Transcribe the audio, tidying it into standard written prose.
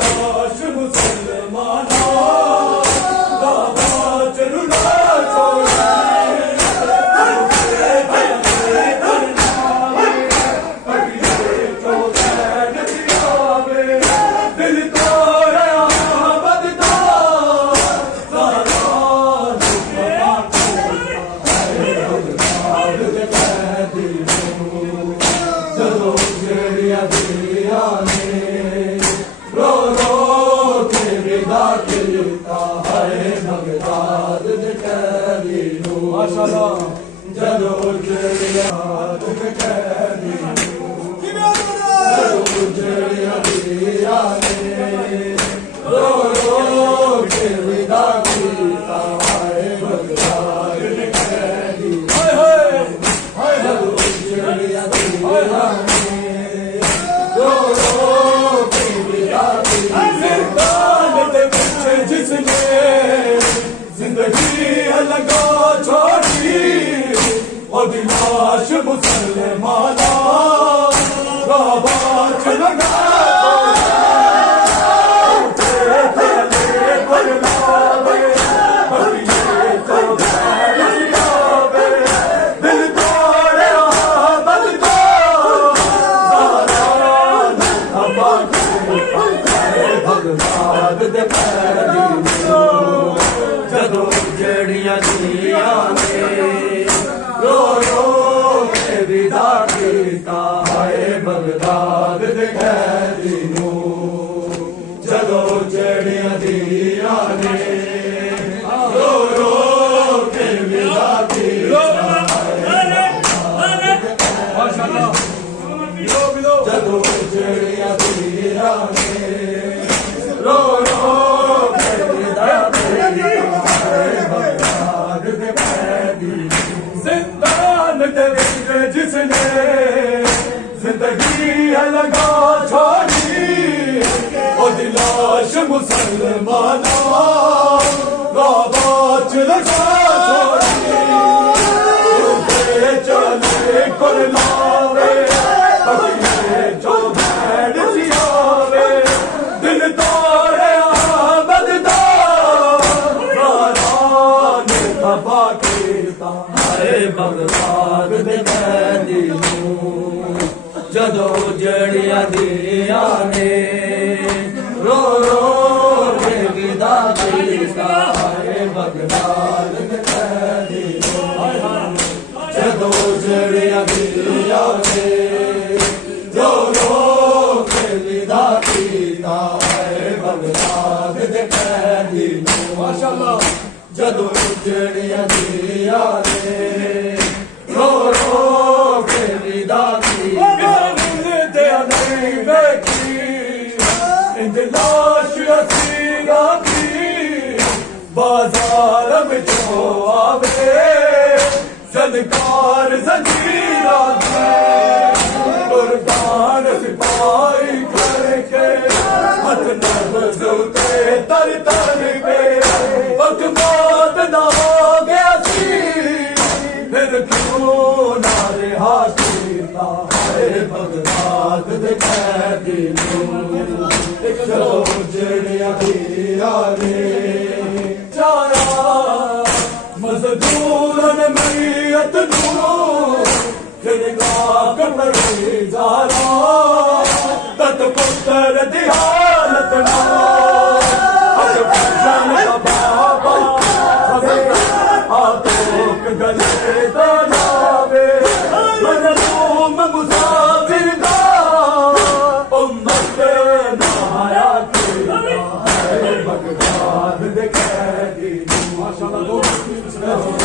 लाश मुसलमाना बाबा चलुना छोड़े दिल तोड़ा बदता जिंदगी लगा छोड़ी और लाश मुसलमाना बाबा लगा दिल तोड़े जदों जड़ियां दिया ने रो रो के विदा कीता है बगदाद दे कैदी नूं जदों जड़ियां दिया ने रो रो के विदा कीता जदों जड़ियां दिया ने रो रो के विदा जिंदान दे जिसने जिंदगी लगा छोड़ी और लाश मुसलमाना बाबा लगा छोड़ी चले कर लावे जो भैड़ जियावे दिल तोड़े बददा बाबा बगदाद दे कैदी जदों जड़ियां दिया ने रो रो के विदा कीता है बगदाद दे कैदी जदों जड़ियां दिया ने रो रो के विदा कीता है बगदाद दे कैदी माशाअल्लाह जदों जड़ियां दिया ने रो रो के विदा कीता नहीं देखी इंद लाश असीरा की बाजार में जो आवे सदकार जंजीरा कुर्बान सिपाही करके हथ नब्ज़ उते तर तर पे वक्त मौत ना हो गया सी फिर क्यों ना रिहा कीता है बगदाद दे कैदी जदों जड़ियां दिया ने चाया मज़दूरन मैयत नूं खिलगा कपड़े ज़ारा तत पुत्र दी हालत ना गले दावे मज़लूम मुसाफिर दा उम्मत नाया कीता है बगदाद दे कैदी माशाअल्लाह